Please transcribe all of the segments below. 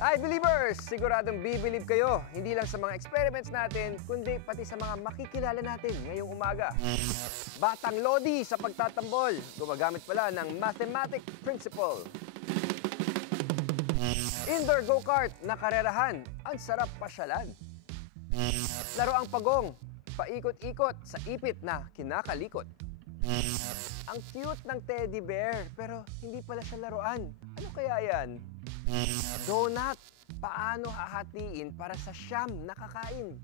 I-Believers! Siguradong bibilib kayo, hindi lang sa mga experiments natin, kundi pati sa mga makikilala natin ngayong umaga. Batang Lodi sa pagtatambol, gumagamit pala ng mathematic principle. Indoor go-kart na karerahan, ang sarap pasyalan. Laroang pagong, paikot-ikot sa ipit na kinakalikot. Ang cute ng teddy bear, pero hindi pala siya laruan. Ano kaya yan? Donut, paano hahatiin para sa siyam na kakain?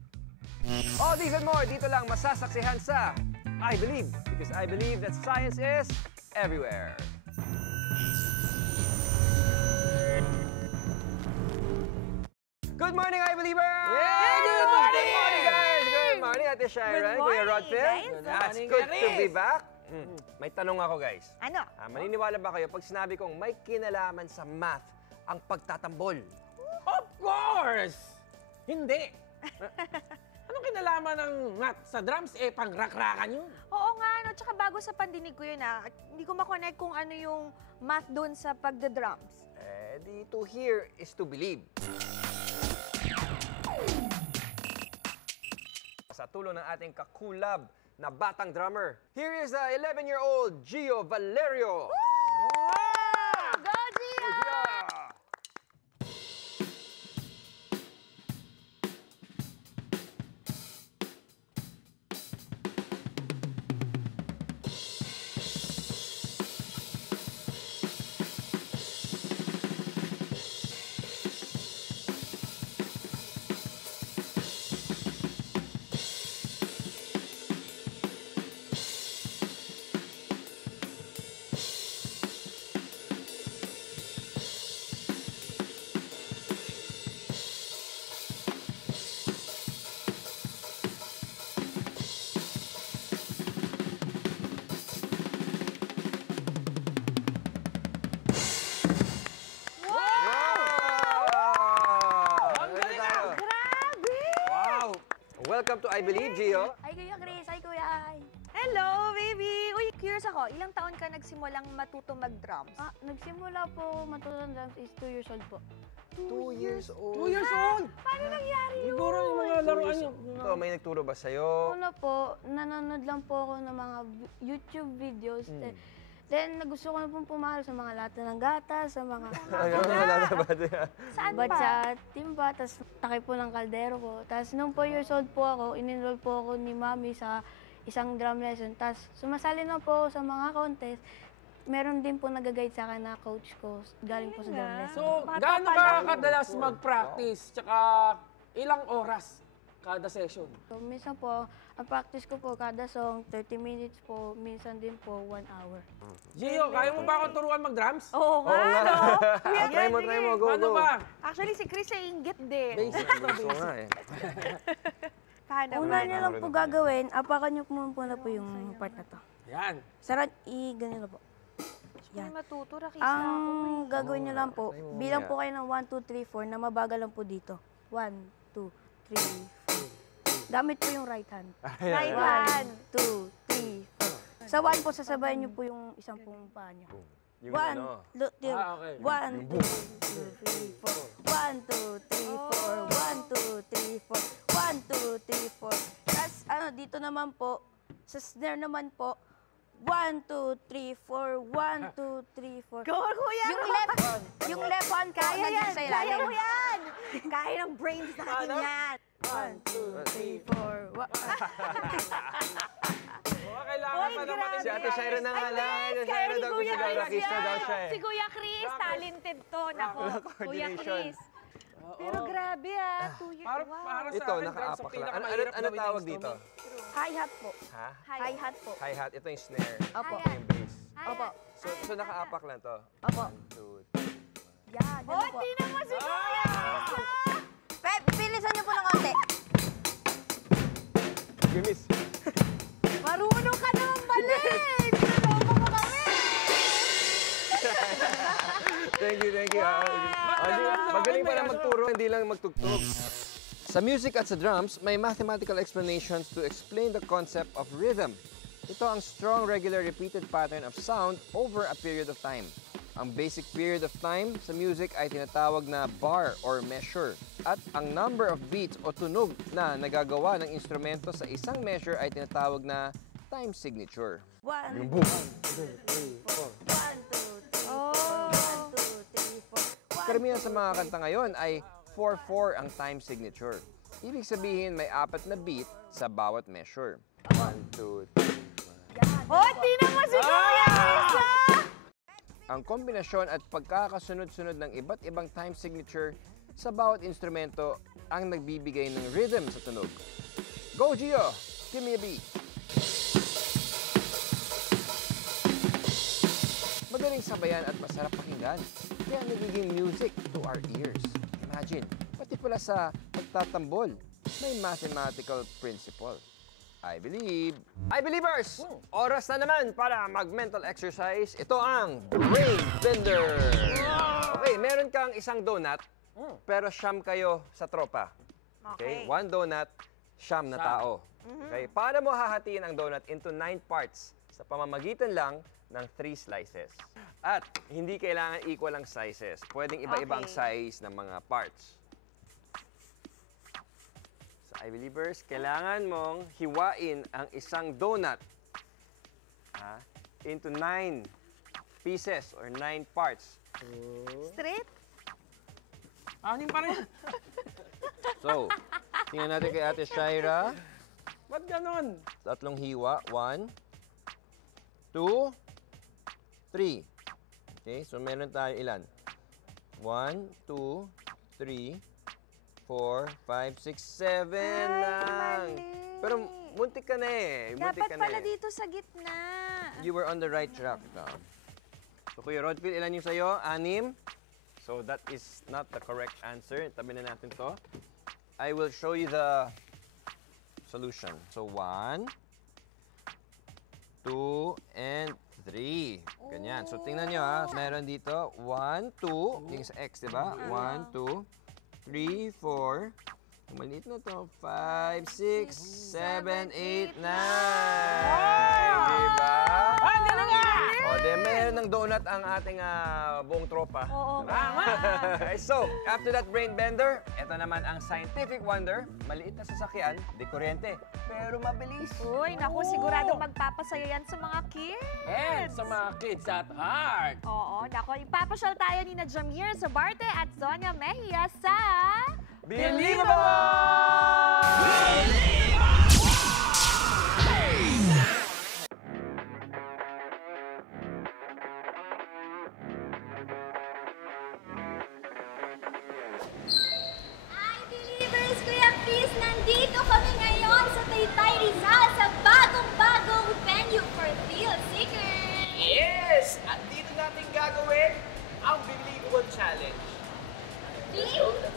All these and more, dito lang masasaksihan sa I Believe, because I believe that science is everywhere. Good morning, I Believers! Yay! Good morning! Good morning, guys! Good morning, Ate Sharon. Kuya Rodfin. That's good to be back. May tanong ako, guys. Ano? Maniniwala ba kayo pag sinabi kong may kinalaman sa math ang pagtatambol? Of course! Hindi! Anong kinalaman ng math sa drums? Pang-rakrakan yun. Oo nga, no? Tsaka bago sa pandinig ko yun, hindi ko makonect kung ano yung math doon sa pagda-drums. To hear is to believe. Sa tulong ng ating kakulab na batang drummer, here is the 11-year-old Gio Valerio. Go, Gia! Welcome to I Believe, Gio. Ay, Kuya Chris. Ay, Kuya Ay. Hello, baby! Uy, curious ako. Ilang taon ka nagsimulang matuto mag-drums? Nagsimula po matuto ng drums is 2 years old po. 2 years old. 2 years old! Paano nangyari yun? Siguro yung mga laruan yun. Ito, may nagturo ba sa'yo? Una po, nanonood lang po ako ng mga YouTube videos. Then, gusto ko na pong pumahal sa mga lata ng gatas, sa mga Saan ba? batsa, timba, tas takay po ng kaldero po. Tas nung 4 years old po ako, in-enroll po ako ni Mami sa isang drum lesson. Tas sumasali na po ako sa mga contest. Meron din po nag-guide sa akin na coach ko, galing po sa drum lesson. So, gaano ka kadalas mag-practice? Tsaka ilang oras kada session? So, minsan po, ang practice ko po kada song, 30 minutes po, minsan din po 1 hour. Gio, kaya mo ba akong turuan mag-drums? Oo nga, no? Try mo, go, Paano go. ba? Actually, si Chris ay inggit din. Basic na Gusto nga eh. Paano Una ba? niyo lang po gagawin, apakan niyo muna po yung part na to. Yan. Sarang i-ganyan na po. Yan. Matuto, rakis Ang na ako. gagawin niyo lang po, bilang po kayo ng 1, 2, 3, 4 na mabagal lang po dito. 1, 2, 3, 4. Gamit po yung right hand. Right hand. 1, 2, 3, 4. Sa 1 po, sasabayan niyo po yung isang pong paa niyo. Yung 1, ano. 2, 3, okay. 1, 2, 3, 4. 1, 2, 3, 4. 1, 2, 3, 4. 1, 2, 3, 4. Tapos dito naman po, sa snare naman po, 1, 2, 3, 4. 1, 2, 3, 4. Go, Kuya! Yung left hand po, Kaya nandito yan! sa Kaya ilalim. mo yan! Kaya ng brains natin yan! 1, 2, 3, 4. Kailangan pa naman Si Ate Sharon na nga lang. Ate Kaya Sharon ni daw Kuya gusto daw, Chris rakis na daw siya eh. Si Kuya Chris, talented to. Nako, Kuya coordination. Chris. Pero grabe 2 years. Para sa Ito, akin, drums ang nakaapak lang. pinakamahirap Ano gawin tawag na dito? instrument. Hi-hat po. Ha? Hi-hat po. Hi-hat. Ito yung snare. Opo. Ito yung bass. Opo. So nakaapak lang to. Opo. 1, 2, 3. Yan, Oh, yan po. di naman si Kuya Chris. Bilisan niyo po ng konti. You miss. Marunong ka naman balik! Naloko mo kami! Thank you. Magaling pala magturo, hindi lang magtugtog. Sa music at sa drums, may mathematical explanations to explain the concept of rhythm. Ito ang strong, regular, repeated pattern of sound over a period of time. Ang basic period of time sa music ay tinatawag na bar or measure. At ang number of beats o tunog na nagagawa ng instrumento sa isang measure ay tinatawag na time signature. One, Yung boom. 1, 2, 3, 4. 1, 2, 3, 4. Oh. 1, 2, 3, 4. Karamihan sa mga kanta ngayon ay 4/4 ang time signature. Ibig sabihin may 4 na beat sa bawat measure. 1, 2, 3. Oh, di naman si Kuya Krisa! Ang kombinasyon at pagkakasunod-sunod ng iba't ibang time signature sa bawat instrumento ang nagbibigay ng rhythm sa tunog. Go, Gio! Give me a beat! Madaling sabayan at masarap pakinggan, kaya nagiging music to our ears. Imagine, pati pala sa pagtatambol, may mathematical principle. I believe. I believers! Oras na naman para mag-mental exercise. Ito ang Brain Bender! Okay, meron kang isang donut, pero siyam kayo sa tropa. Okay? Okay. 1 donut, siyam na tao. Okay? Paano mo hahatiin ang donut into 9 parts sa pamamagitan lang ng 3 slices? At hindi kailangan equal ang sizes. Pwedeng iba-iba ang Okay. size ng mga parts. Sa iBelievers, kailangan mong hiwain ang isang donut into 9 pieces or 9 parts. Straight? Anim pa rin. So, tingnan natin kay Ate Shaira. Ba't ganon? Tatlong hiwa. 1, 2, 3. Okay, so meron tayo ilan? 1, 2, 3, 4, 5, 6, 7 lang. mali. Pero muntik ka na eh. Muntik Dapat ka na pala eh. dito sa gitna. You were on the right track. So, Kuya Rodfield, ilan yung sa'yo? 6. So, that is not the correct answer. Tabi na natin to. I will show you the solution. So, 1, 2, and 3. Ganyan. So, tingnan nyo ha. Meron dito 1, 2. Yung sa X, diba? 1, 2, 3, 4. Maliit na to. 5, 6, 7, 8, 9. Diba? Ah, galing nga! O, de, meron ng donut ang ating buong tropa. Oo. So, after that brain bender, ito naman ang scientific wonder. Maliit na sasakyan, di kuryente, pero mabilis. Uy, naku, siguradong magpapasaya yan sa mga kids. And sa mga kids at heart. Oo, naku, ipapasyal tayo ni na Jamir Zabarte at Sonia Mejia sa... iBelievers, Kuya Chris, nandito kami ngayon sa Taytay Rizal sa bagong-bagong venue for Thrill Seekers. Yes! At dito natin gagawin ang Believable Challenge.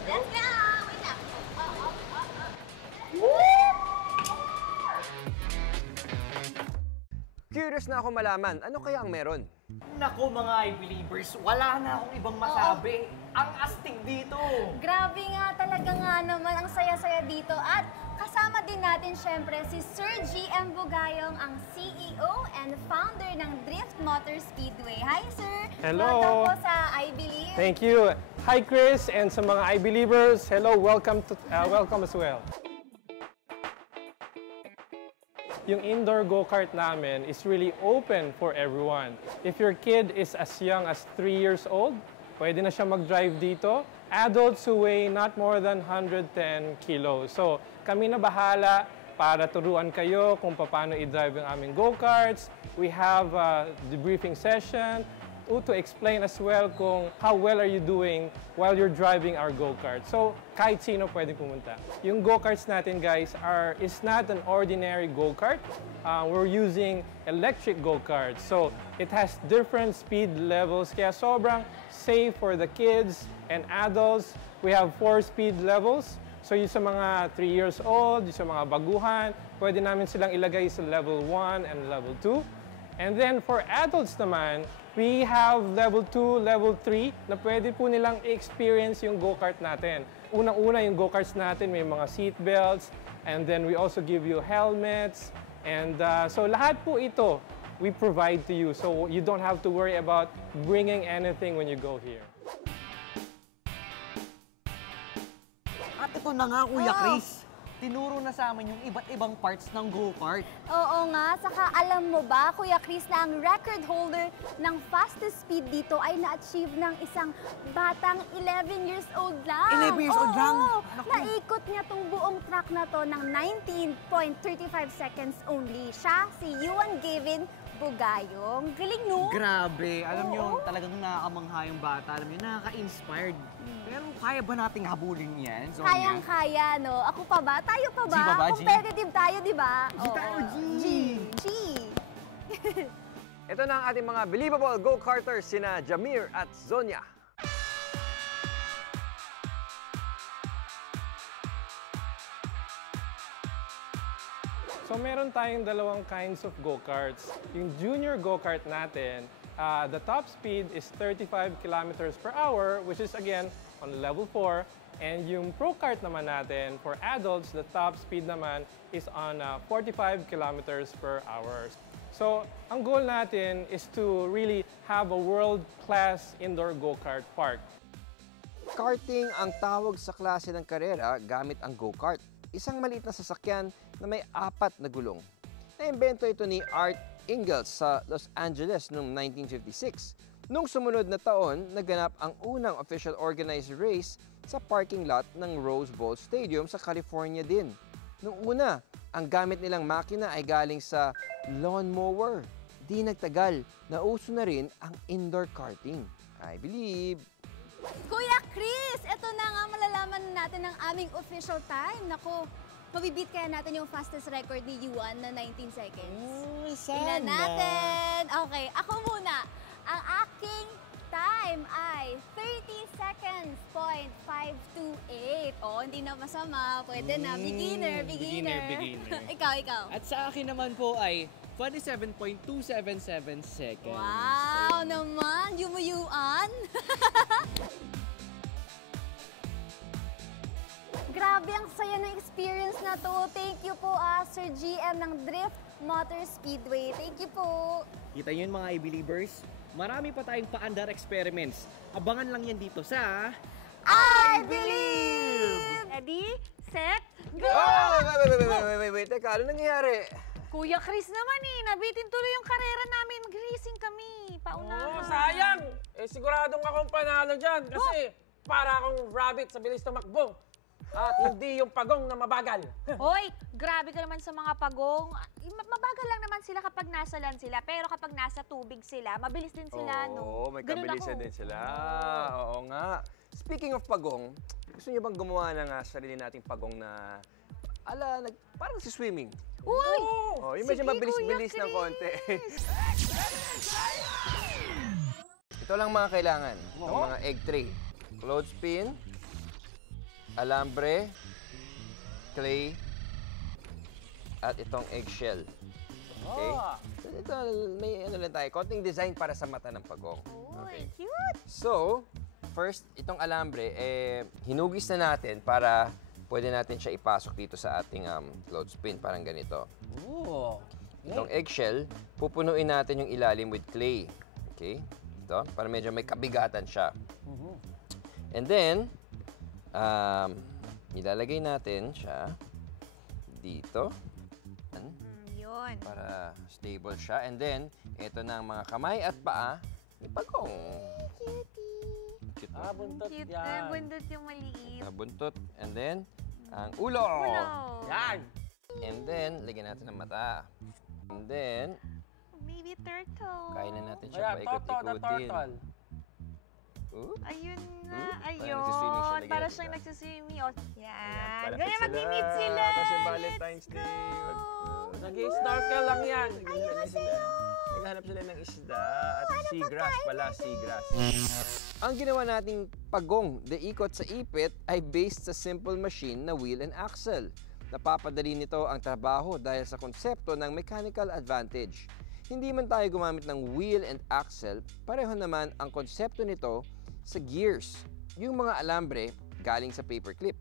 Let's go! Wait lang. Curious na ako malaman, ano kaya ang meron? Naku mga iBelievers, wala na akong ibang masabi. Ang astig dito. Grabe nga, talaga nga naman. Ang saya-saya dito. At kasama din natin syempre si Sir G.M. Bugayong, ang CEO and founder ng Drift Motor Speedway. Hi, sir! Hello. Welcome po sa I Believe. Thank you. Hi, Chris, and sa mga iBelievers, hello, welcome as well. Yung indoor go-kart namin is really open for everyone. If your kid is as young as 3 years old, pwede na siya mag-drive dito. Adults who weigh not more than 110 kilos. So, kami na bahala para turuan kayo kung paano i-drive yung aming go-karts. We have a debriefing session to explain as well kung how well are you doing while you're driving our go-kart. So, kahit sino pwede pumunta. Yung go-karts natin, guys, is not an ordinary go-kart. We're using electric go-karts. So, it has different speed levels. Kaya sobrang safe for the kids and adults. We have 4 speed levels. So, yung sa mga 3 years old, yung sa mga baguhan, pwede namin silang ilagay sa level 1 and level 2. And then for adults naman, we have level 2, level 3 na pwede po nilang experience yung go-kart natin. Unang-una yung go-karts natin may mga seat belts, and then we also give you helmets. And so lahat po ito we provide to you. So you don't have to worry about bringing anything when you go here. At ito na nga, Kuya Chris. Tinuro na sa amin yung iba't ibang parts ng go-kart. Oo nga, saka alam mo ba, Kuya Chris, na ang record holder ng fastest speed dito ay na-achieve ng isang batang 11 years old lang. 11 years old lang? Naku. Naikot niya tong buong track na to ng 19.35 seconds only. Siya, si Yuan Gavin Bugayong. Galing, no? Grabe. Alam nyo, talagang nakakamangha yung bata. Alam nyo, nakaka-inspired. Pero kaya ba nating habulin yan, Sonia? Kayang-kaya, no? Ako pa ba? Tayo pa ba? G pa ba, G? Competitive tayo, di ba? G tayo, G! G! Ito na ang ating mga believable go-karters, sina Jamir at Zonia. So meron tayong dalawang kinds of go-karts. Yung junior go-kart natin, the top speed is 35 kilometers per hour, which is again on level 4. And yung pro kart naman natin, for adults, the top speed naman is on 45 kilometers per hour. So ang goal natin is to really have a world-class indoor go-kart park. Karting ang tawag sa klase ng karera gamit ang go-kart. Isang maliit na sasakyan na may 4 na gulong. Naimbento ito ni Art Ingalls sa Los Angeles noong 1956. Noong sumunod na taon, naganap ang unang official organized race sa parking lot ng Rose Bowl Stadium sa California din. Noong una, ang gamit nilang makina ay galing sa lawnmower. Di nagtagal, nauso na rin ang indoor karting. I believe. Kuya Chris, eto na nga malalaman natin ang aming official time. Naku, mabibit kaya natin yung fastest record ni Yuan na 19 seconds. Tingnan natin. Okay, ako muna. Ang aking time ay 30 seconds, .528. Oh, hindi na masama. Pwede na. Beginner. Ikaw. At sa akin naman po ay 27.277 seconds. Wow naman, yumuyuan. Grabe, ang saya ng experience na to. Thank you po, Sir GM ng Drift Motor Speedway. Thank you po. Kita yun mga i-believers, marami pa tayong paandar experiments. Abangan lang yan dito sa... I believe! Ready, set, go! Wait. Teka, ano nangyayari? Kuya Chris naman nabitin tuloy yung karera namin. Mag-racing kami. Paunahan. Oh, sayang! Siguradong akong panalo dyan kasi para akong rabbit sa bilis tumakbo. At hindi yung pagong na mabagal. Hoy, grabe ka naman sa mga pagong. Mabagal lang naman sila kapag nasa land sila, pero kapag nasa tubig sila, mabilis din sila, no? Oo, may Ganun kabilisan ako. din sila. Oo nga. Speaking of pagong, gusto niyo bang gumawa ng sarili nating pagong na parang si swimming? Uy! Oh, yung medyo Sige, mabilis-bilis Kuya ng konti. Chris. Ito lang mga kailangan. Itong mga egg tray. Clothespin, alambre, clay, at itong eggshell. Okay? So, ito, may lang tayo. Konting design para sa mata ng pagong. Uy, cute! So, first, itong alambre, hinugis na natin para pwede natin siya ipasok dito sa ating clothespin. Parang ganito. Oh. Itong eggshell, pupunuin natin yung ilalim with clay. Okay? Ito, para medyo may kabigatan siya. And then, ilalagay natin siya dito. Yun. Para stable siya. And then, ito na ang mga kamay at paa ni Pagong. Cute. Buntot Cute. yan. Bundot yung maliit. Buntot. And then, ang ulo. Ulo. Yan. And then, lagyan natin ng mata. And then, Baby turtle. kain na natin siya Kaya, Toto the paikot-ikutin. turtle. Ayun na, Parang nagsiswimming siya, ayun. lagyan Para natin siyang siya. nagsiswimming. O, yan. Palapit Ganyan, mag-meet sila. Tapos yung Let's Valentine's go. Day. Nag-snorkel lang yan. Naghahanap sila ng isda at seagrass pala, seagrass. Ang ginawa nating pagong, the ikot sa ipit, ay based sa simple machine na wheel and axle. Napapadali nito ang trabaho dahil sa konsepto ng mechanical advantage. Hindi man tayo gumamit ng wheel and axle, pareho naman ang konsepto nito sa gears. Yung mga alambre galing sa paperclip.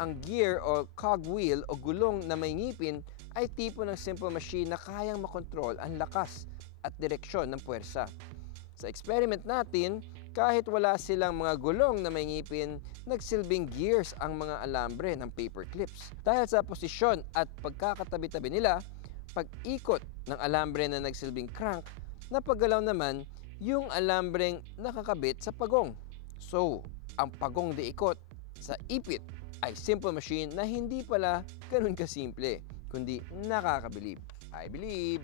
Ang gear o cogwheel o gulong na may ngipin ay tipo ng simple machine na kayang makontrol ang lakas at direksyon ng puwersa. Sa experiment natin, kahit wala silang mga gulong na may ngipin, nagsilbing gears ang mga alambre ng paper clips. Dahil sa posisyon at pagkakatabi-tabi nila, pag-ikot ng alambre na nagsilbing crank, napagalaw naman yung alambreng nakakabit sa pagong. So, ang pagong de ikot sa ipit ay simple machine na hindi pala ganun kasimple, kundi nakakabilib. I believe!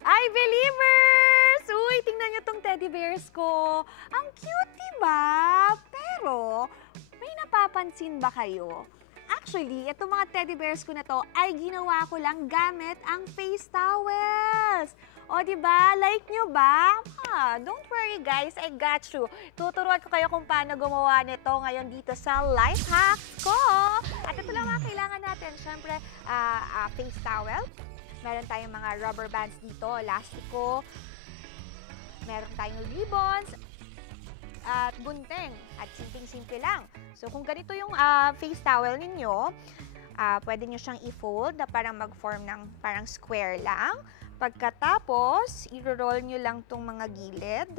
Ay, believers! Uy, tingnan nyo tong teddy bears ko. Ang cute, diba? Pero, may napapansin ba kayo? Actually, itong mga teddy bears ko na to ay ginawa ko lang gamit ang face towels. O, diba? Like nyo ba? Don't worry, guys. I got you. Tuturuan ko kayo kung paano gumawa nito ngayon dito sa Life Hack ko. At ito lang mga kailangan natin. Siyempre, face towel. Meron tayong mga rubber bands dito, elastiko. Meron tayong ribbons. At gunting. At simpleng-simple lang. So, kung ganito yung face towel ninyo, pwede nyo siyang i-fold na parang mag-form ng parang square lang. Pagkatapos, i-roll nyo lang tong mga gilid.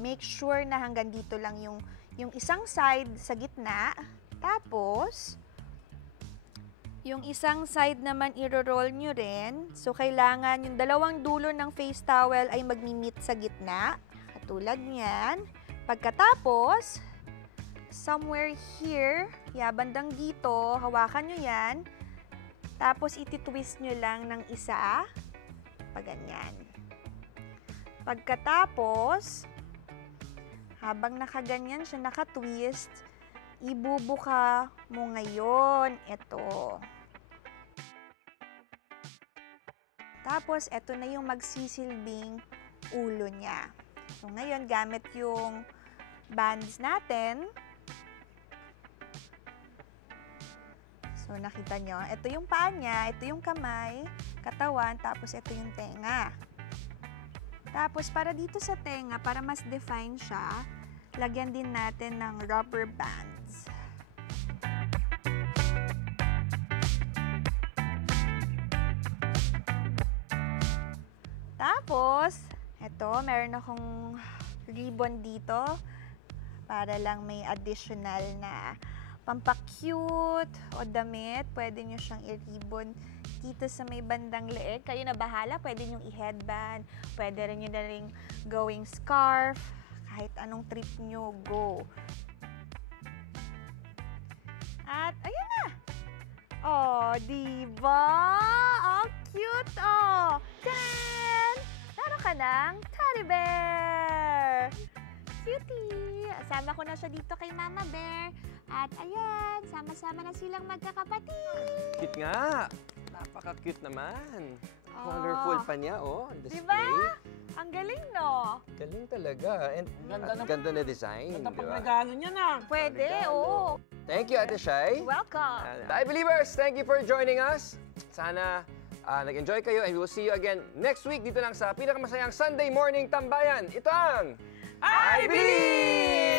Make sure na hanggang dito lang yung isang side sa gitna. Tapos, yung isang side naman i-roll nyo rin. So, kailangan yung dalawang dulo ng face towel ay magmi-meet sa gitna. Katulad niyan. Pagkatapos, somewhere here, bandang dito, hawakan nyo yan. Tapos, iti-twist nyo lang ng isa. Paganyan. Pagkatapos, habang nakaganyan siya, naka-twist, ibubuka mo ngayon ito. Tapos, ito na yung magsisilbing ulo niya. So, ngayon, gamit yung bands natin. So, nakita nyo, ito yung paa niya, ito yung kamay, katawan, tapos ito yung tenga. Tapos, para dito sa tenga, para mas define siya, lagyan din natin ng rubber bands. Tapos, ito, meron akong ribbon dito para lang may additional na pampa-cute o damit. Pwede nyo siyang i-ribbon dito sa may bandang leeg. Kayo na bahala, pwede nyo i-headband, pwede rin nyo na rin going scarf, kahit anong trip nyo, go. At, ayun na! Oh, diba? Oh, cute, oh! Tan! Meron ka ng teddy bear! Cutie! Sama ko na siya dito kay Mama Bear. At ayan, sama-sama na silang magkakapatid. Cute nga! Napaka-cute naman. Colorful pa niya, oh. Display. Diba? Ang galing, no? Galing talaga. And Ganda ganda na design, Ganda di pang ba? regalo niya na. Pwede, oo. Thank you, Ate Shai. Welcome. Hi, believers! Thank you for joining us. Sana nag-enjoy kayo and we will see you again next week dito lang sa pinakamasayang Sunday morning tambayan. Ito ang I Believe!